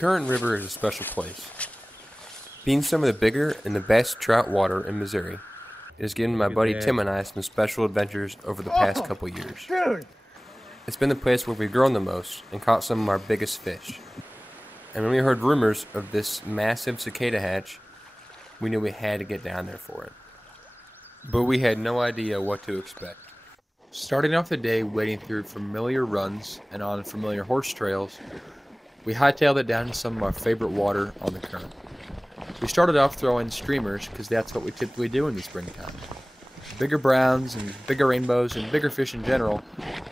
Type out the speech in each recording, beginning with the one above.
Current River is a special place. Being some of the bigger and the best trout water in Missouri, it has given my buddy Tim and I some special adventures over the past couple years. Dude. It's been the place where we've grown the most and caught some of our biggest fish. And when we heard rumors of this massive cicada hatch, we knew we had to get down there for it. But we had no idea what to expect. Starting off the day wading through familiar runs and on familiar horse trails, we hightailed it down to some of our favorite water on the current. We started off throwing streamers because that's what we typically do in the springtime. Bigger browns and bigger rainbows and bigger fish in general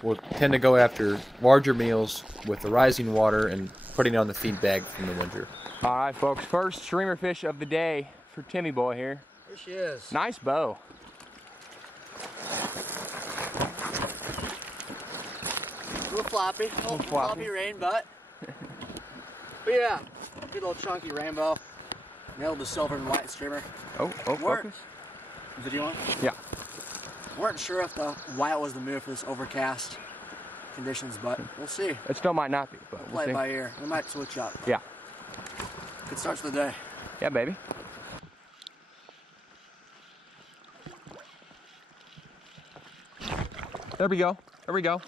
will tend to go after larger meals with the rising water and putting on the feed bag from the winter. All right, folks, first streamer fish of the day for Timmy boy here. Here she is. Nice bow. A little floppy, floppy rain butt. But yeah, good little chunky rainbow. Nailed the silver and white streamer. Oh, focus. Video on? Yeah. Weren't sure if the white was the move for this overcast conditions, but we'll see. It still might not be, but we'll Play see. it by ear. We might switch up. Yeah. Good start to the day. Yeah, baby. There we go. There we go.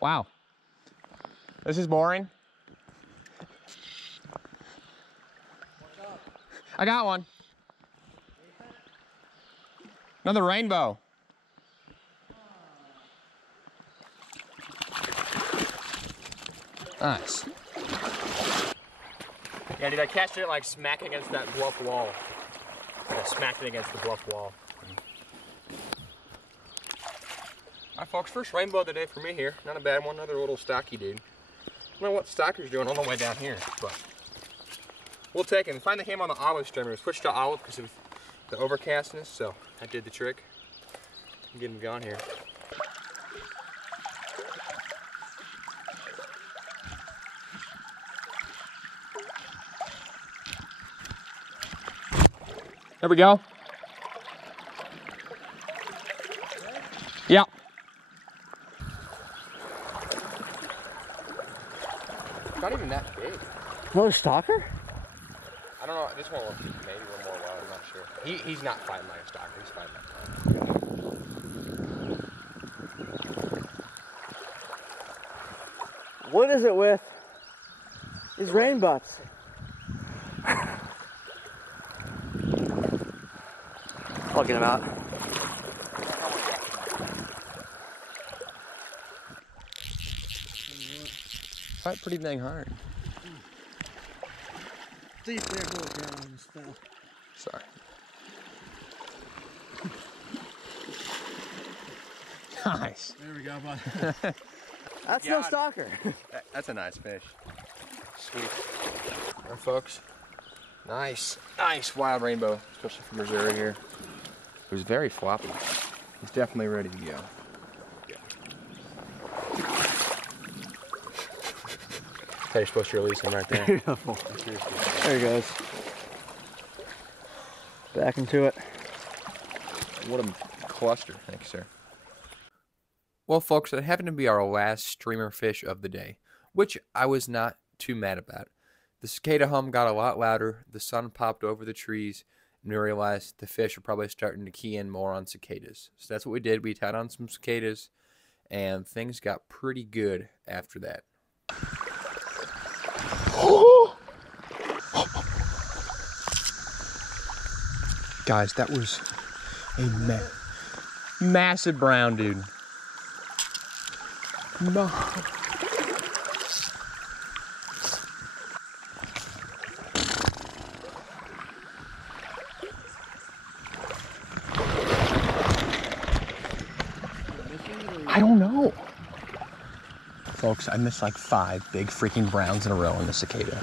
Wow. This is boring. I got one. Another rainbow. Nice. Yeah, dude, I catched it like smacking against that bluff wall. I smacked it against the bluff wall. Alright, folks, first rainbow of the day for me here. Not a bad one, another little stocky dude. I don't know what stocker's doing all the way down here, but we'll take it. And finally came on the olive streamer. We switched to olive because of the overcastness, so I did the trick. Get him going here. There we go. Yeah. Not even that big. Another stalker? I don't know. This one will maybe a little more wild. I'm not sure. He's not fighting like a stalker. He's fighting like What is it with these rain butts? I'll get him out. Fight pretty dang hard. See if they're going down on this fell. Sorry. Nice. There we go, bud. That's no stalker. That's a nice fish. Sweet. All right, folks. Nice wild rainbow, especially from Missouri here. It was very floppy. He's definitely ready to go. How you're supposed to release him right there. Beautiful. There he goes. Back into it. What a cluster. Thanks, sir. Well, folks, that happened to be our last streamer fish of the day, which I was not too mad about. The cicada hum got a lot louder, the sun popped over the trees, and we realized the fish are probably starting to key in more on cicadas. So that's what we did. We tied on some cicadas, and things got pretty good after that. Guys, that was a massive brown, dude. No. I don't know. Folks, I missed like 5 big freaking browns in a row on the cicada.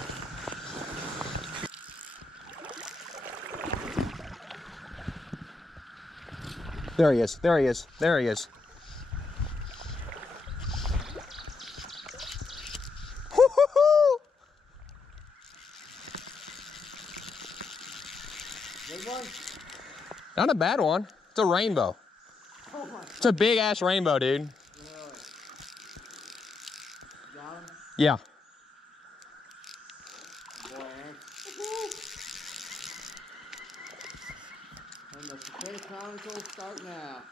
There he is, there he is, there he is. Good one? Not a bad one. It's a rainbow. It's a big ass rainbow, dude. Really? Got him? Yeah. Boy, and the Cicada Chronicles start now.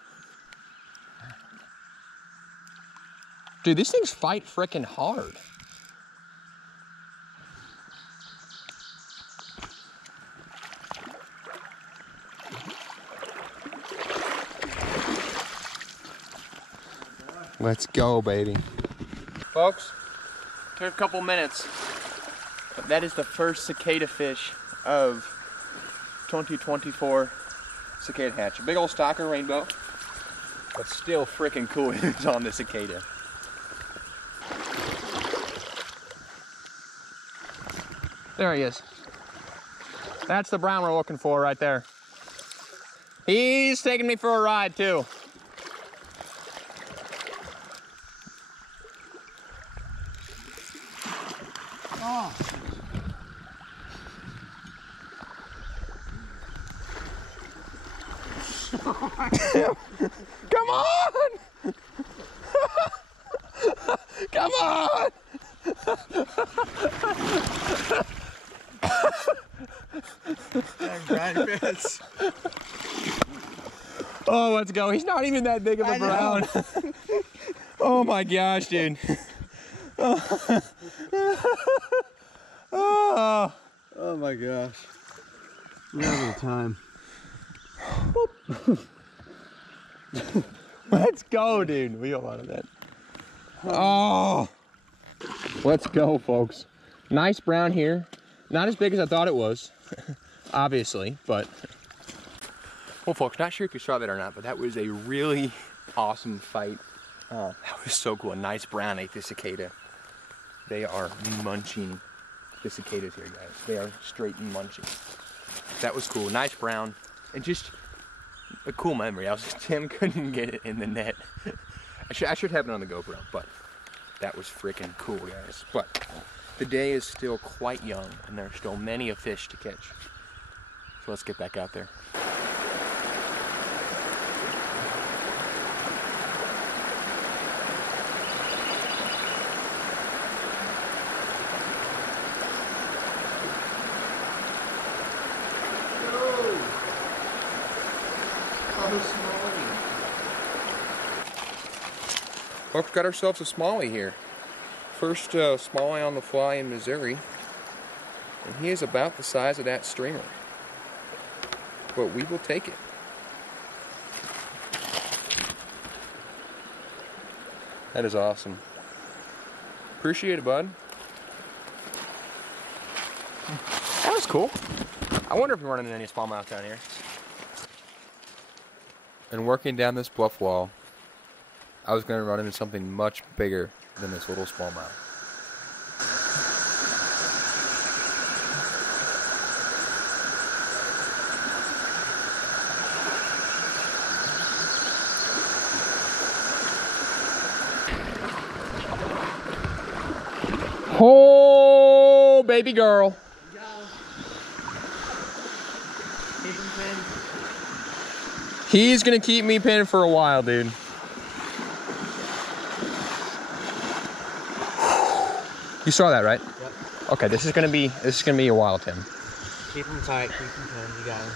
Dude, these things fight frickin' hard. Let's go, baby. Folks, took a couple minutes, but that is the first cicada fish of 2024 cicada hatch. A big old stalker rainbow, but still freaking cool it's on the cicada. There he is. That's the brown we're looking for right there. He's taking me for a ride too. Oh. Come on! Come on! Oh, let's go. He's not even that big of a brown. Oh my gosh, dude. Oh. Oh my gosh. We're having a time. Let's go, dude. We got a lot of that. Oh. Let's go, folks. Nice brown here. Not as big as I thought it was, obviously, but. Well, folks, not sure if you saw that or not, but that was a really awesome fight. That was so cool. A nice brown ate the cicada. They are munching the cicadas here, guys. They are straight munching. That was cool. Nice brown. And just a cool memory. Tim couldn't get it in the net. I should have it on the GoPro, but that was freaking cool, guys. But the day is still quite young, and there are still many a fish to catch. So let's get back out there. Folks, got ourselves a smallie here. First smallie on the fly in Missouri. And he is about the size of that streamer. But we will take it. That is awesome. Appreciate it, bud. That was cool. I wonder if we're running any smallmouth down here. And working down this bluff wall, I was going to run into something much bigger than this little smallmouth. Oh, baby girl. Go. Keep him pinned. He's gonna keep me pinned for a while, dude. You saw that, right? Yep. Okay, this is gonna be a while, Tim. Keep him tight, keep him pinned. You got him.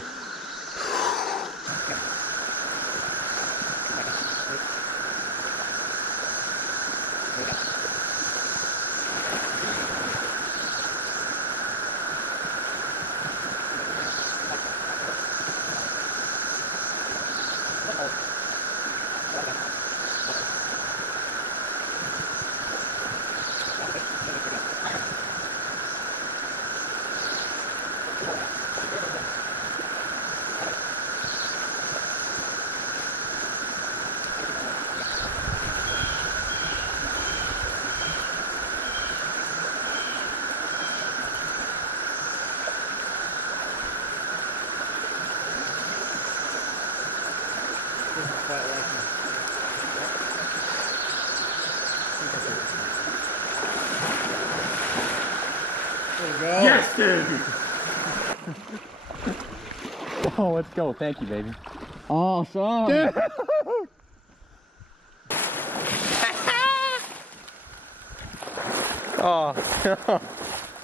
Yes, dude! Oh, let's go. Thank you, baby. Awesome. Dude. Oh,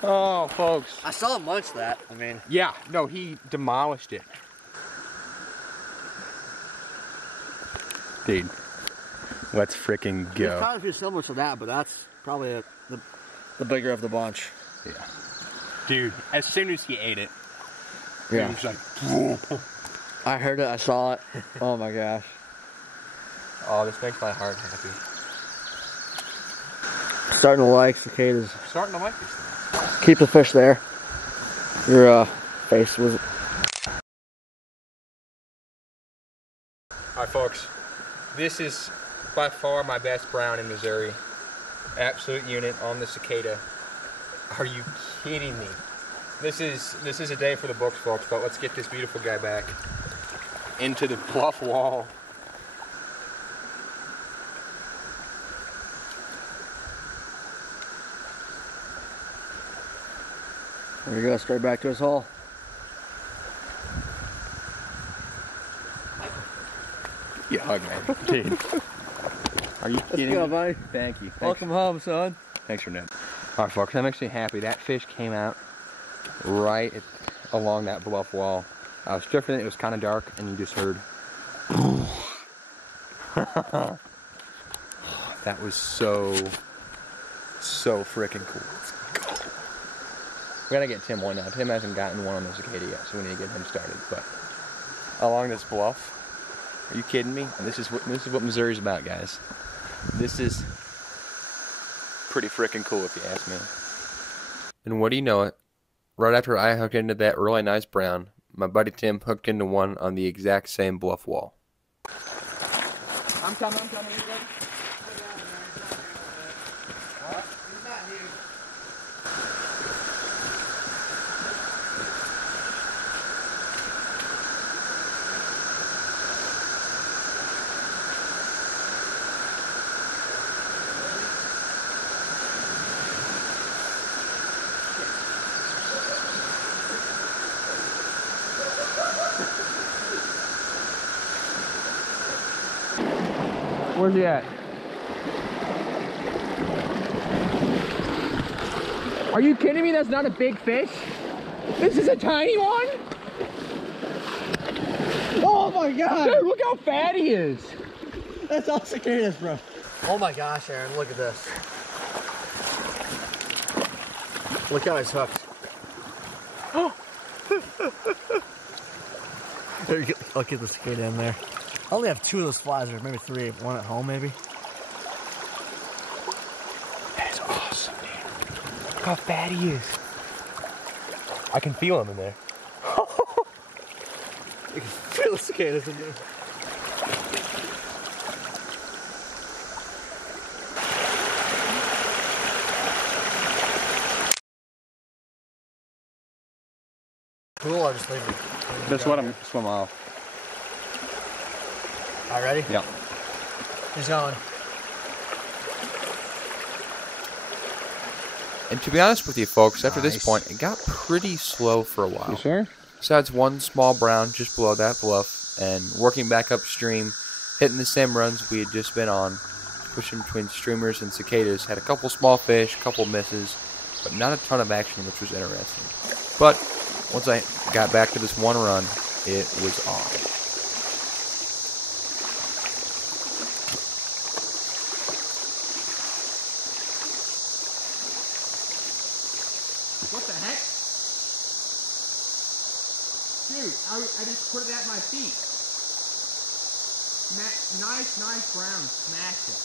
oh, folks. I saw him munch that. I mean, Yeah, no, he demolished it. Dude, let's freaking he go. kind of feels similar to that, but that's probably the bigger of the bunch. Yeah. Dude, as soon as he ate it, Yeah. he was like, I heard it. I saw it. Oh my gosh. oh, this makes my heart happy. Starting to like cicadas. I'm starting to like these things. Keep the fish there. Your face was. Alright, folks. This is by far my best brown in Missouri. Absolute unit on the cicada. Are you kidding me? This is a day for the books, folks, but let's get this beautiful guy back into the bluff wall. There you go, straight back to his hole. You hug me. Dude. Are you kidding go, me? buddy. Thank you. Thanks. Welcome home, son. Thanks for that. Alright, folks, I'm actually happy. That fish came out right along that bluff wall. I was drifting it, it was kind of dark, and you just heard. That was so freaking cool. Let's go. We gotta get Tim one now. Tim hasn't gotten one on the cicada yet, so we need to get him started. But along this bluff, are you kidding me? This is what Missouri's about, guys. This is pretty freaking cool, if you ask me. And what do you know it? Right after I hooked into that really nice brown, my buddy Tim hooked into one on the exact same bluff wall. I'm coming. You good? Where's he at? Are you kidding me? That's not a big fish? This is a tiny one? Oh my god! Dude, look how fat he is. That's all cicadas, bro. Oh my gosh, Aaron, look at this. Look how he's hooked. There you go. I'll get the cicada in there. I only have 2 of those flies, or maybe 3. 1 at home, maybe. That is awesome, dude. Look how fat he is. I can feel him in there. You can feel the cicadas in there. Cool, I'll just leave it. Just let him swim off. All right, ready? Yeah. He's going. And to be honest with you folks, after this point, it got pretty slow for a while. You sure? Besides one small brown just below that bluff, and working back upstream, hitting the same runs we had just been on, pushing between streamers and cicadas, had a couple small fish, a couple misses, but not a ton of action, which was interesting. But once I got back to this one run, it was on. What the heck? Dude, I just put it at my feet. Nice brown. Smashed it.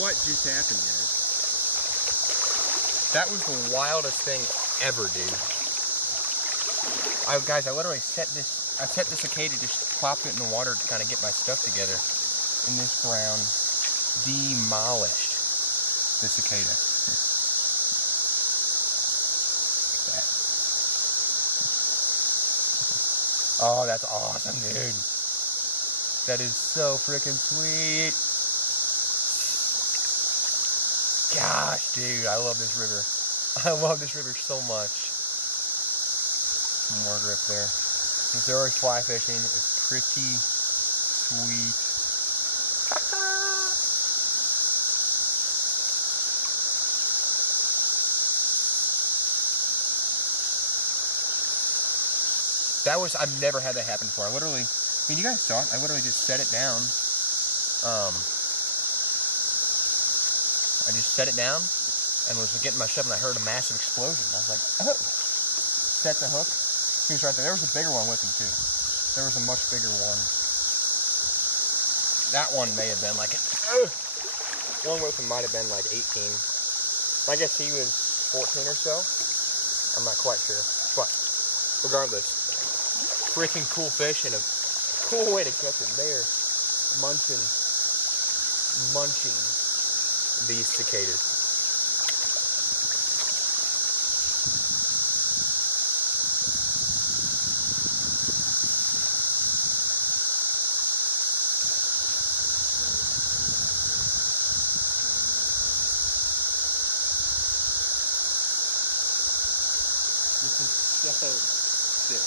What just happened, guys? That was the wildest thing ever, dude. Guys, I literally set the cicada, just plopped it in the water to kind of get my stuff together. And this brown demolished the cicada. Look at that. Oh, that's awesome, dude. That is so freaking sweet. Gosh, dude, I love this river. I love this river so much. More grip there. Missouri fly fishing is pretty sweet. That was, I've never had that happen before. I literally, I mean, you guys saw it. I literally just set it down. I just set it down and was getting my shove and I heard a massive explosion. I was like, oh. Set the hook. He was right there. There was a bigger one with him too. There was a much bigger one. That one may have been like, one with him might have been like 18. I guess he was 14 or so. I'm not quite sure. But regardless, freaking cool fish and a cool way to catch them. They are munching these cicadas. This is so sick.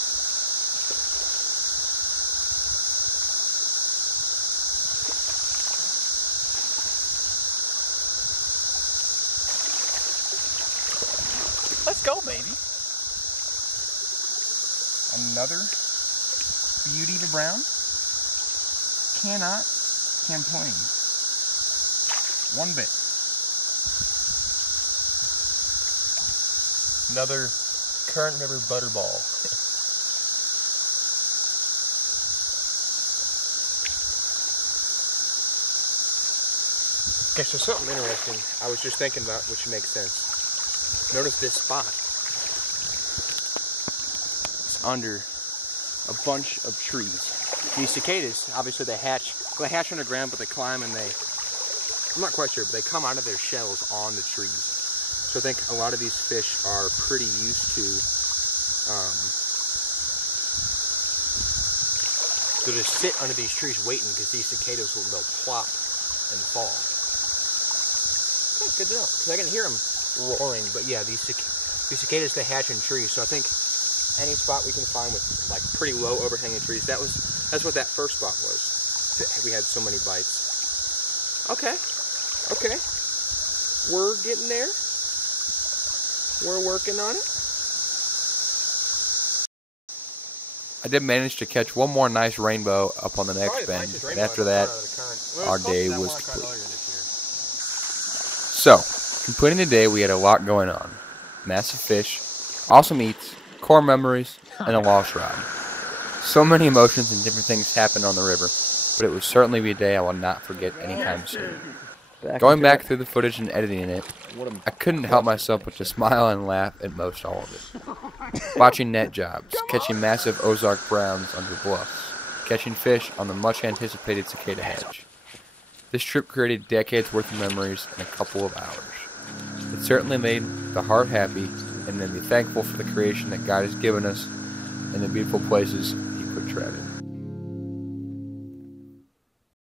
Let's go, baby. Another beauty of a brown. Cannot complain. One bit. Another Current River butterball. Okay, so something interesting I was just thinking about, which makes sense. Notice this spot. It's under a bunch of trees. These cicadas, obviously they hatch underground, but they climb and I'm not quite sure, but they come out of their shells on the trees. So I think a lot of these fish are pretty used to, they'll just sit under these trees waiting because these cicadas they'll plop and fall. Okay, good to know, because I can hear them roaring. But yeah, these cicadas, they hatch in trees. So I think any spot we can find with like pretty low overhanging trees, that's what that first spot was. We had so many bites. Okay, we're getting there. We're working on it. I did manage to catch one more nice rainbow up on the next bend, and after that, our day was complete. So, completing the day, we had a lot going on. Massive fish, awesome eats, core memories, and a lost rod. So many emotions and different things happened on the river, but it would certainly be a day I will not forget anytime soon. Going back through the footage and editing it, I couldn't help myself but to smile and laugh at most all of it. Watching net jobs, catching massive Ozark browns under bluffs, catching fish on the much anticipated cicada hatch. This trip created decades worth of memories in a couple of hours. It certainly made the heart happy and made me thankful for the creation that God has given us and the beautiful places He put tread in.